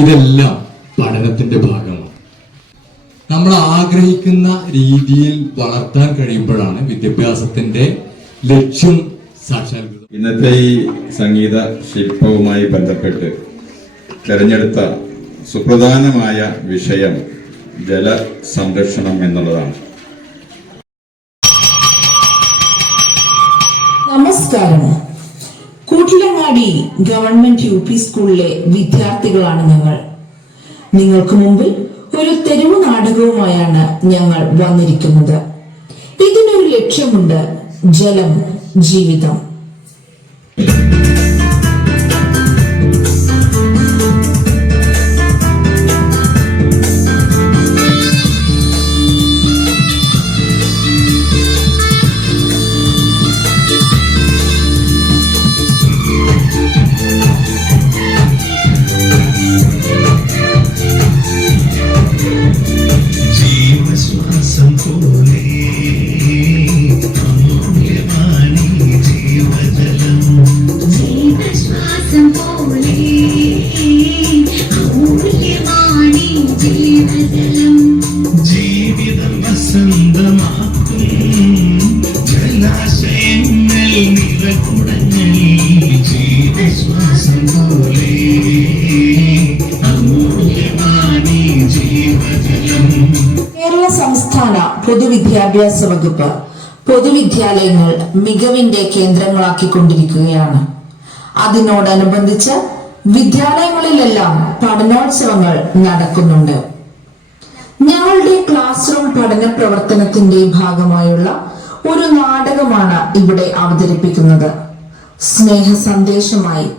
ഇതെല്ലാം പഠനത്തിന്റെ ഭാഗമാണ്. നമ്മൾ ആഗ്രഹിക്കുന്ന രീതിയിൽ വളർത്താൻ കഴിയുമ്പോഴാണ് വിദ്യാഭ്യാസത്തിന്റെ ലക്ഷ്യം സാക്ഷാത്കൃതം ഇന്നത്തെ ഈ സംഗീത ശില്പവുമായി ബന്ധപ്പെട്ട് തിരഞ്ഞെടുത്ത സുപ്രധാനമായ വിഷയം ജല സംരക്ഷണം എന്നുള്ളതാണ്. നമസ്കാരം. കൂട്ടിലങ്ങാടി ഗവൺമെന്റ് യു പി സ്കൂളിലെ വിദ്യാർത്ഥികളാണ് ഞങ്ങൾ. നിങ്ങൾക്ക് മുമ്പിൽ ഒരു തെരുവ് നാടകവുമായാണ് ഞങ്ങൾ വന്നിരിക്കുന്നത്. ഇതിനൊരു ലക്ഷ്യമുണ്ട് ജലം ജീവിതം. പൊതുവിദ്യാഭ്യാസ വകുപ്പ് പൊതുവിദ്യാലയങ്ങൾ മികവിന്റെ കേന്ദ്രങ്ങളാക്കിക്കൊണ്ടിരിക്കുകയാണ്. അതിനോടനുബന്ധിച്ച് വിദ്യാലയങ്ങളിലെല്ലാം പഠനോത്സവങ്ങൾ നടക്കുന്നുണ്ട്. ഞങ്ങളുടെ ക്ലാസ് റൂം പഠന പ്രവർത്തനത്തിന്റെ ഭാഗമായുള്ള ഒരു നാടകമാണ് ഇവിടെ അവതരിപ്പിക്കുന്നത്. സ്നേഹ സന്ദേശമായി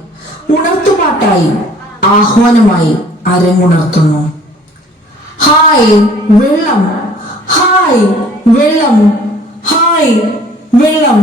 ഉണർത്തുപാട്ടായി ആഹ്വാനമായി അരങ്ങുണർത്തുന്നു. ഹായ് വെള്ളം ഹായ് വെള്ളം ഹായ് വെള്ളം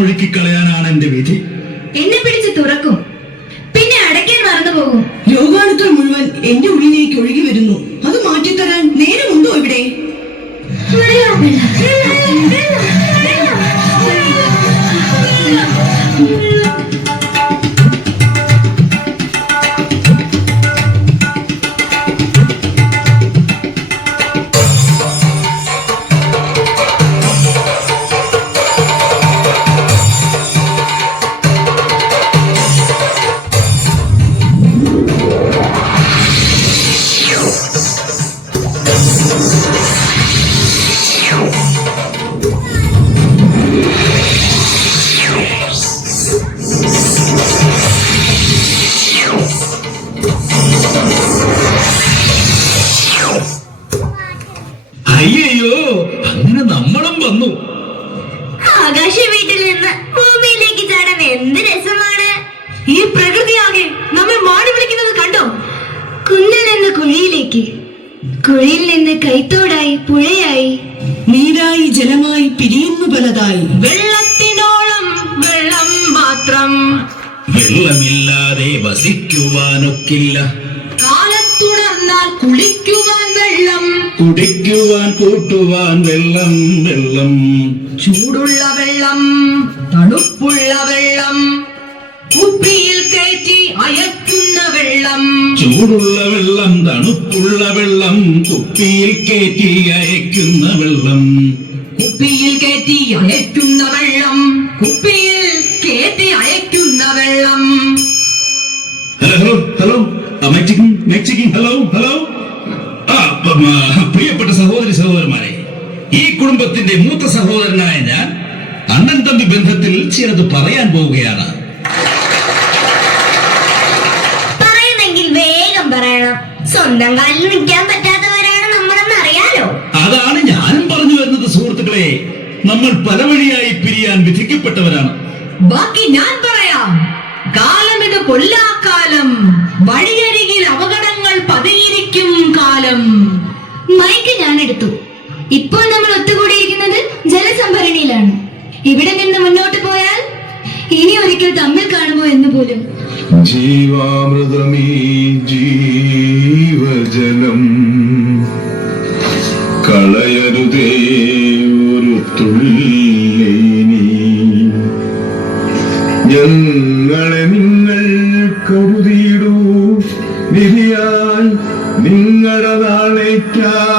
അസമയത്തും വെള്ളമൊഴുക്കി കളയാനാണ് എന്റെ വിധി. കുഴിയിലേക്ക് കുഴിയിൽ നിന്ന് കൈത്തോടായി പുഴയായി. നീരായി ജലമായി പിരിയുന്നു പലതായി. വെള്ളത്തിനോളം വെള്ളം മാത്രം. വെള്ളമില്ലാതെ വസിക്കുവാനൊക്കില്ല. കാലത്തുണർന്നാൽ കുളിക്കുവാൻ വെള്ളം. കുടിക്കുവാൻ കൂട്ടുവാൻ വെള്ളം വെള്ളം. ചൂടുള്ള വെള്ളം തണുപ്പുള്ള വെള്ളം. കുപ്പിയിൽ കയറ്റി അയക്കുന്ന വെള്ളം. ചൂടുള്ള വെള്ളം തണുപ്പുള്ള വെള്ളം കുപ്പിയിൽ കയറ്റി അയക്കുന്ന വെള്ളം. കുപ്പിയിൽ കയറ്റി അയക്കുന്ന വെള്ളം. കുപ്പിയിൽ കയറ്റി അയക്കുന്ന വെള്ളം. ഹലോ ഹലോ ഹലോ ഹലോ പ്രിയപ്പെട്ട സഹോദരി സഹോദരന്മാരെ ഈ കുടുംബത്തിന്റെ മൂത്ത സഹോദരനായ ഞാൻ അണ്ണൻ തമ്പി ബന്ധത്തിൽ ചിലത് പറയാൻ പോവുകയാണ്. സ്വന്തം കാലിൽ നിൽക്കാൻ പറ്റാത്തവരാണ് നമ്മളെന്ന് അറിയാലോ. അതാണ് ഞാനും പറഞ്ഞു വരുന്നത് സുഹൃത്തുക്കളെ. നമ്മൾ പല വഴിയായി പിരിയാൻ വിധിക്കപ്പെട്ടവരാണ്. ബാക്കി ഞാൻ പറയാം കാലം ഇത് കൊല്ലാക്കാലം വഴിയരികിൽ അപകടങ്ങൾ പതിയിരിക്കും കാലം. മൈക്ക് ഞാൻ എടുത്തു. ഇപ്പോൾ നമ്മൾ ഒത്തുകൂടിയിരിക്കുന്നത് ജലസംഭരണിയിലാണ്. ഇവിടെ നിന്ന് മുന്നോട്ട് പോയാൽ ഇനി ഒരിക്കൽ തമ്മിൽ കാണുമോ എന്ന് പോലും. ജീവാമൃതമീ ജീവജലം കളയരുതേ ഒരു തുള്ളിനി ഞങ്ങളെ നിങ്ങൾ കരുതിയിടൂ നിധിയായി നിങ്ങളുടെ നാളേക്കായി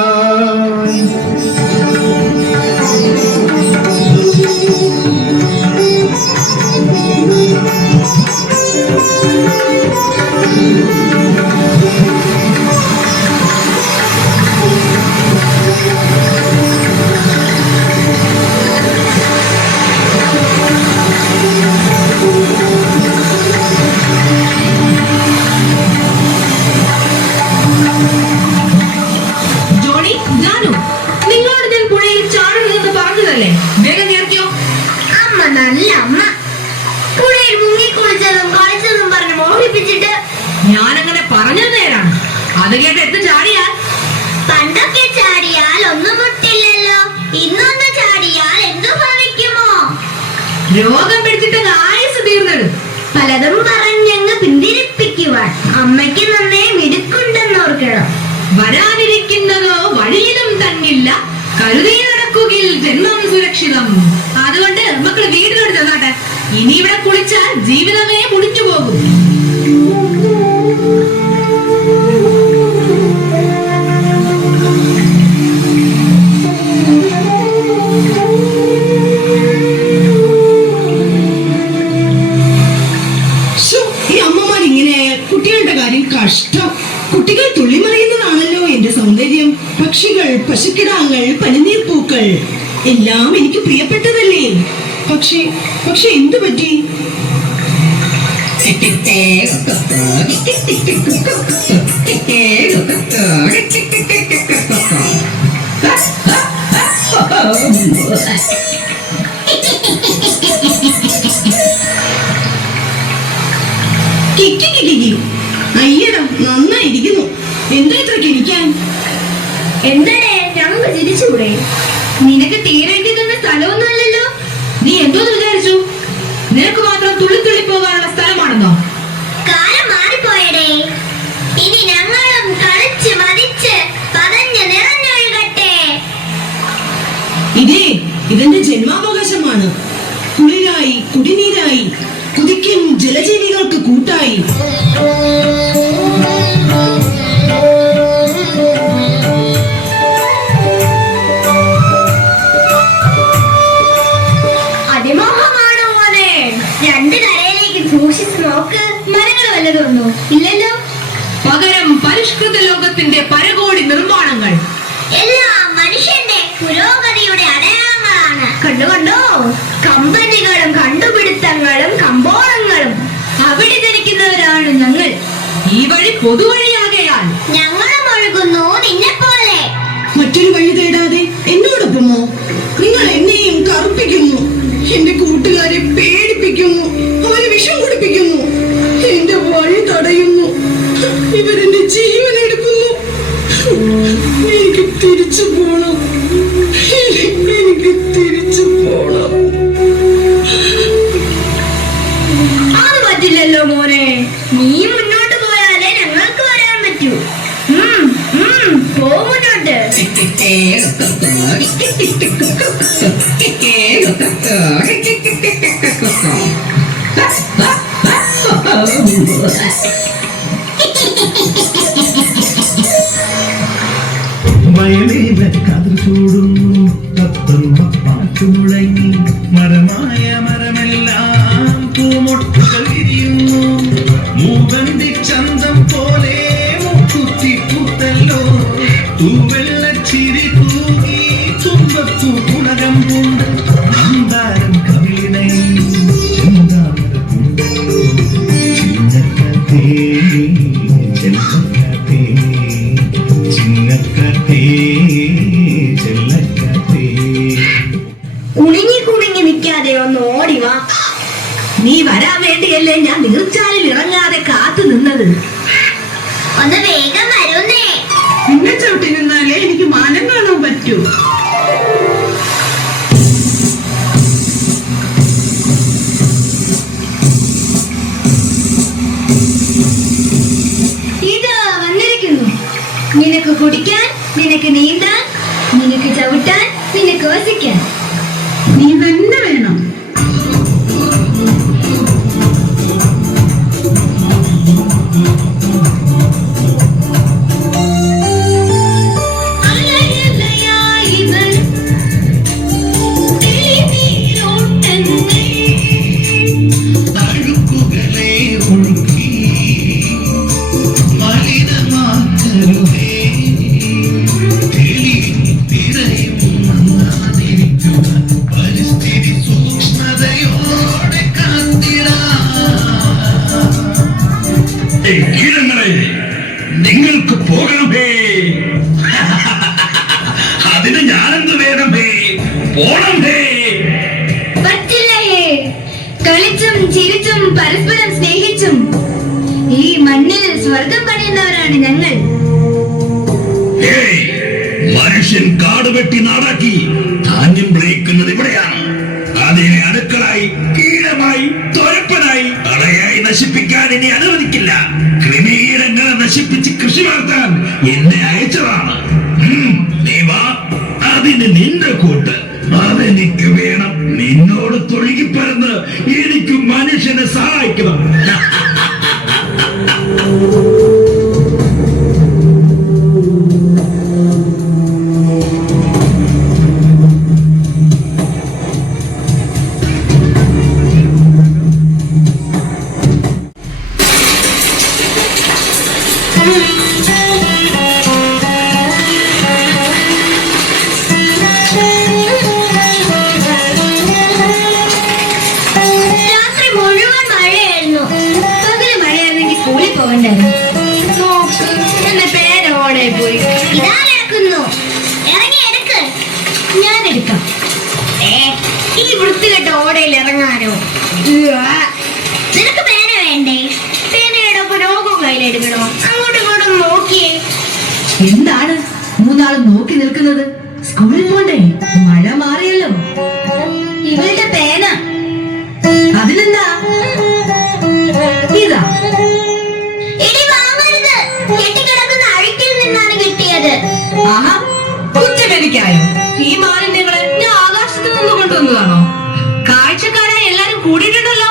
അത് കേട്ട് എടുത്ത് ചാടിയാൽ പണ്ടൊക്കെ ചാടിയാൽ ഒന്നും മുട്ടില്ലല്ലോ. ഇന്നൊന്ന് ചാടിയാൽ എന്തു ഭവിക്കുമോ? രോഗം പിടിച്ചിട്ട് ആയുസ് തീർന്നത് പലതും പറഞ്ഞങ്ങ് പിന്തിരിപ്പിക്കുവാൻ അമ്മയ്ക്ക് നന്നേ മിടുക്കുണ്ടെന്നോർക്കണം. വരാനിരിക്കുന്നതോ വഴിയിലും തന്നില്ല. കരുതി നടക്കുകിൽ ജന്മം സുരക്ഷിതം. അതുകൊണ്ട് മക്കൾ വീടിനോട് ചെന്നാട്ടെ. ഇനി ഇവിടെ കുളിച്ചാൽ ജീവിതമേ മുടിഞ്ഞു പോകും. എല്ലാം എനിക്ക് പ്രിയപ്പെട്ടതല്ലേ. പക്ഷേ പക്ഷെ എന്തു പറ്റി? അയ്യടാ നന്നായിരിക്കുന്നു. എന്താ ഇത്ര കിരിക്കാൻ എന്താ ഞങ്ങൾ ചിരിച്ചുകൂടെ? നിനക്ക് തീരേണ്ടി തന്ന സ്ഥലമൊന്നുമല്ലല്ലോ നീ എന്തോന്ന് വിചാരിച്ചു? നിനക്ക് മാത്രം തുള്ളി തുള്ളി പോകാനുള്ള സ്ഥലമാണെന്നോ? കാലം മാറിപ്പോയടേ. ഇനി ഞങ്ങളും കളിച്ച് മതിച്ച് പതഞ്ഞ് നിറഞ്ഞൊഴുകട്ടെ. ഇതേ ഇതെന്റെ ജന്മാവകാശമാണ്. കുളിരായി കുടിനീരായി കുതിക്കും ജലജീവികൾക്ക് കൂട്ടായി. ഇല്ലല്ലോ. പകരം പരിഷ്കൃത ലോകത്തിന്റെ പരകോടി നിർമ്മാണങ്ങൾ. എല്ലാം മനുഷ്യന്റെ പുരോഗതിയുടെ അടയാളങ്ങളാണ്. കണ്ടു കണ്ടോ. കമ്പനികളും കണ്ടുപിടുത്തങ്ങളും കമ്പോളങ്ങളും അവിടെ ധരിക്കുന്നവരാണ് ഞങ്ങൾ. ഈ വഴി പൊതുവഴിയാകയാൽ. ഞങ്ങളും ഒഴുകുന്നു നിന്നെ പോലെ മറ്റൊരു വഴി തേടാതെ എന്നോടൊപ്പമോ? നിങ്ങൾ എന്നെയും കറുപ്പിക്കുന്നു. എന്റെ കൂട്ടുകാരെ പേടിപ്പിക്കുന്നു. ജീവൻ എടുക്കുന്നു എനിക്ക് തിരിച്ചു പോണം എനിക്ക് തിരിച്ചു പോണം അത് പറ്റില്ലല്ലോ മോനെ നീ മുന്നോട്ട് പോയാലേ ഞങ്ങൾക്ക് വരാൻ പറ്റൂ പോ മുന്നോട്ട് വയലേല காதல் சூடும். கப்பல் பாட்டு முழங்கி மரமா ഞാൻ നീർച്ചാലിൽ ഇറങ്ങാതെ കാത്തു നിന്നത് പറ്റില്ലയേ കളിച്ചും ചിരിച്ചും പരസ്പരം സ്നേഹിച്ചും ഈ മണ്ണിൽ സ്വർഗം പണിയുന്നവരാണ് ഞങ്ങൾ. മനുഷ്യൻ കാട് വെട്ടി നാടാക്കി ധാന്യം വിളയിക്കുന്നത് ഇവിടെയാണ്. അതിനെ അടുക്കളായി കീഴമായി തൊരപ്പനായി അടയായി നശിപ്പിക്കാൻ ഇനി അനുവദിക്കില്ല. ക്രിമീരങ്ങളെ നശിപ്പിച്ച് കൃഷി വളർത്താൻ എന്നെ അയച്ചതാണ്. മനുഷ്യനെ സഹായിക്കണം വൃത്തികെട്ട ഓടയിൽ ഇറങ്ങാനോ. നിനക്ക് പേന വേണ്ടേ? പേനയുടെ പുരോഗം കയ്യിലെടുക്കണോ അങ്ങോട്ടും ഇങ്ങോട്ടും നോക്കിയേ. എന്താണ് മൂന്നാളും നോക്കി നിൽക്കുന്നത്? സ്കൂളിൽ പോണ്ടേ? മഴ മാറിയല്ലോ. ഇവളുടെ പേന. അതിനെന്താ? ഇതാ. ഇടി വാങ്ങരുത്. കെട്ടിക്കിടക്കുന്ന അഴുക്കിൽ നിന്നാണ് കിട്ടിയത്. ആഹാ കുറ്റമെനിക്കായോ? ഈ മാലിന്യങ്ങളെ ആകാശത്ത് നിന്ന് കൊണ്ടുവന്നതാണോ? കാഴ്ചക്കാരായി എല്ലാരും കൂടിയിട്ടുണ്ടല്ലോ.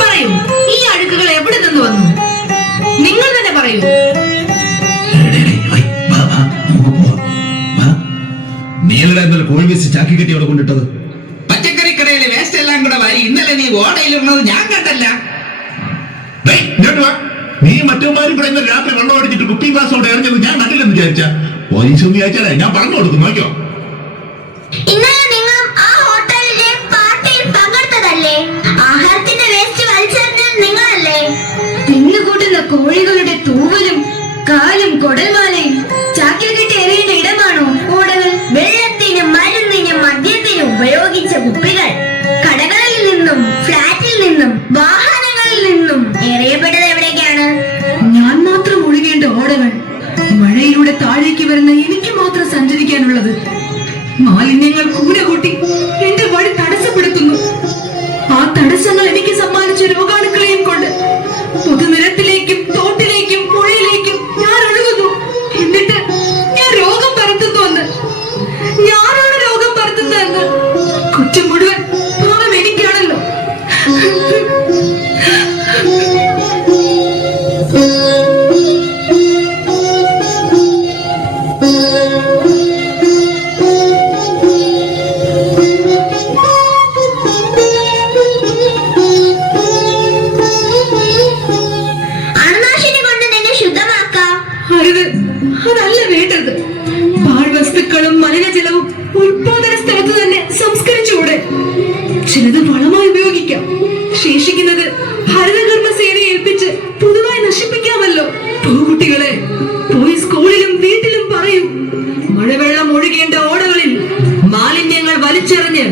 പറയൂ ഈ അഴുക്കുകൾ എവിടെ നിന്ന് വന്നു? നിങ്ങൾ തന്നെ പറയൂ. നീലട ഇന്നലെ ചാക്കി കെട്ടി അവിടെ കൊണ്ടിട്ടത്. പച്ചക്കറി കടയിലെ വേസ്റ്റ് എല്ലാം കൂടെ വാരി ഇന്നലെ നീ ഓടയിലിരുന്നത് ഞാൻ കണ്ടല്ല. നീ മറ്റന്മാരും പറയുന്ന രാത്രി വെള്ളം അടിച്ചിട്ട് കുപ്പി ഗ്ലാസോടെ എറിഞ്ഞത് ഞാൻ കണ്ടില്ലെന്ന് വിചാരിച്ച. പോലീസ് ഒന്ന് വിചാരിച്ചാലേ ഞാൻ പറഞ്ഞു കൊടുക്കും നോക്കിയോ? തിന്നുകൂട്ടുന്ന കോഴികളുടെ തൂവലും കാലും കൊടൽമാലയും ചാക്കിൽ കെട്ടി എറിയേണ്ട ഇടമാണോ? ഓടകൾ വെള്ളത്തിനും മരുന്നിനും മദ്യത്തിനും ഉപയോഗിച്ച കുപ്പികൾ കടകളിൽ നിന്നും ഫ്ളാറ്റിൽ നിന്നും വാഹനങ്ങളിൽ നിന്നും എറിയപ്പെട്ടത് എവിടേക്കാണ്? ഞാൻ മാത്രം ഒഴുകേണ്ട ഓടകൾ മഴയിലൂടെ താഴേക്ക് വരുന്ന എനിക്ക് മാത്രം സഞ്ചരിക്കാനുള്ളത്. മാലിന്യങ്ങൾ കൂന കൂട്ടി എന്റെ വഴി തടസ്സപ്പെടുത്തുന്നു. ആ തടസ്സങ്ങൾ എനിക്ക് സമ്മാനിച്ച രോഗാണുക്കളെയും കൊണ്ട് Amém.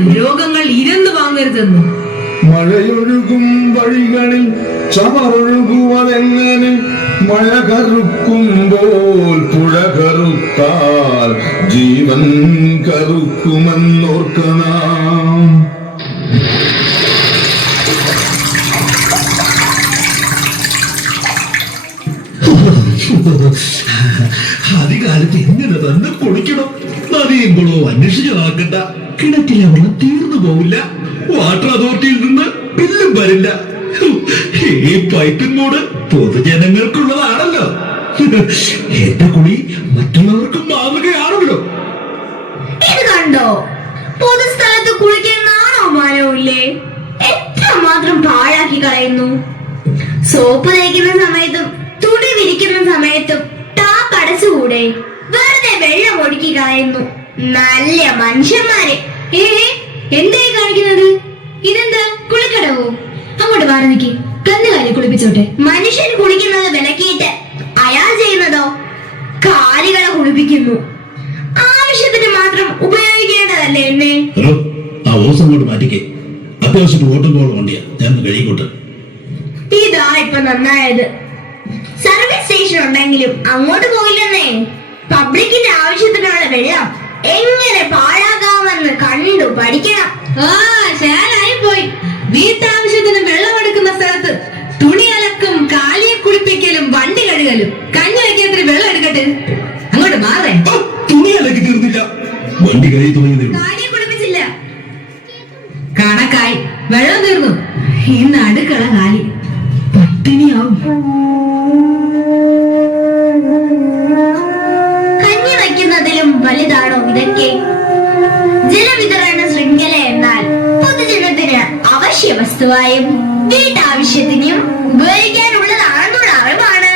രോഗങ്ങൾ ഇരന്ന് വാങ്ങരുതെന്നും. മഴയൊഴുകും വഴികളിൽ ചമറൊഴുകുവതെങ്ങനെ മഴ കറുക്കുമ്പോൾ പുഴ കറുത്താൽ ജീവൻ കറുക്കുമെന്നോർക്കണം. അധികാലത്ത് എങ്ങനെ തന്നെ കുളിക്കണം നദിയുമ്പോഴോ അന്വേഷിച്ചു നടക്കണ്ട. കിണറ്റിലെ വെള്ളം തീർന്നു പോവില്ല. വാട്ടർ അതോറിറ്റിയിൽ നിന്ന് ബില്ലും വരില്ല. ഈ പൈപ്പിൻ മൂട് പൊതുജനങ്ങൾക്കുള്ളതാണല്ലോ. എന്റെ കുളി മറ്റുള്ളവർക്കും മാതൃകയാണല്ലോ ഇത് കണ്ടോ? പൊതുസ്ഥലത്ത് കുളിക്കാൻ നാണോ മാനമില്ലേ എത്രമാത്രം പാഴാക്കി കളയുന്നു? സോപ്പ് തേക്കുന്ന സമയത്തും തുണി വിരിക്കുന്ന സമയത്തും അടച്ചുകൂടെ വെറുതെ വെള്ളം ഒഴുക്കി കളയുന്നു നല്ല മനുഷ്യന്മാരെ. ഏ എന്തായി കാണിക്കുന്നത്? ഇതെന്താ കുളിക്കടവോ? അങ്ങോട്ട് മാറി നിൽക്കി കന്നുകാലി കുളിപ്പിച്ചോട്ടെ. മനുഷ്യൻ കുളിക്കുന്നത് വിലക്കിയിട്ട് അയാൾ ചെയ്യുന്നതോ? കാലികളെ കുളിപ്പിക്കുന്നു. ആവശ്യത്തിന് മാത്രം ഉപയോഗിക്കേണ്ടതല്ലേ എന്നെ? ആ ഓസം അങ്ങോട്ട് മാറ്റിക്കേ. അത്യാവശ്യം ഓട്ടം പോകണം വണ്ടിയാ ഞാൻ കഴിയിക്കോട്ടെ ഇതാ ഇപ്പൊ നന്നായത്. സ്റ്റേഷൻ ഉണ്ടെങ്കിലും അങ്ങോട്ട് പോയില്ലെന്നേ പബ്ലിക്കിന്റെ ആവശ്യത്തിനുള്ള വെള്ളം എങ്ങനെ പാഴാകാമെന്ന് കണ്ടു പഠിക്കണം. ആ ശാലായി പോയി. വീട്ടാവശ്യത്തിന് വെള്ളം എടുക്കുന്ന സ്ഥലത്ത് തുണി അലക്കും കാലിയെ കുളിപ്പിക്കലും വണ്ടി കഴുകലും. കഞ്ഞി വയ്ക്കാത്തിന് വെള്ളം എടുക്കട്ടെ? അങ്ങോട്ട് മാറേ. തുണി അലക്കി തീർന്നില്ല. വണ്ടി കഴുകി തുണി കാലിയെ കുളിപ്പിച്ചില്ല. കണക്കായി. വെള്ളം തീർന്നു. ഈ അടുക്കള കാലി. പട്ടിണിയാവും. ഇതൊക്കെ ജലവിതരണ ശൃംഖല എന്നാൽ പൊതുജനത്തിന് അവശ്യ വസ്തുവായും വീട്ടാവശ്യത്തിനും ഉപയോഗിക്കാനുള്ളതാണെന്നുള്ള അറിവാണ്.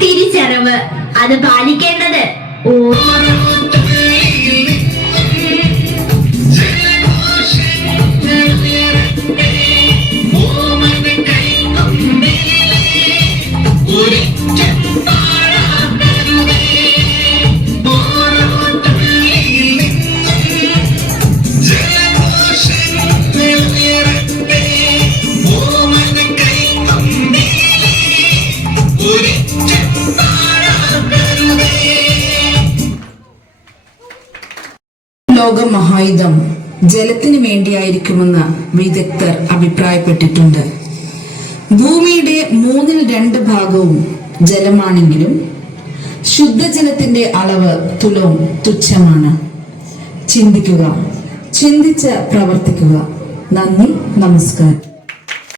തിരിച്ചറിവ് അത് പാലിക്കേണ്ടത് ലോകമഹായുധം ജലത്തിന് വേണ്ടിയായിരിക്കുമെന്ന് വിദഗ്ധർ അഭിപ്രായപ്പെട്ടിട്ടുണ്ട്. ഭൂമിയുടെ മൂന്നിൽ രണ്ട് ഭാഗവും ജലമാണെങ്കിലും ശുദ്ധജലത്തിന്റെ അളവ് തുലവും തുച്ഛമാണ്. ചിന്തിക്കുക ചിന്തിച്ച് പ്രവർത്തിക്കുക. നന്ദി നമസ്കാരം.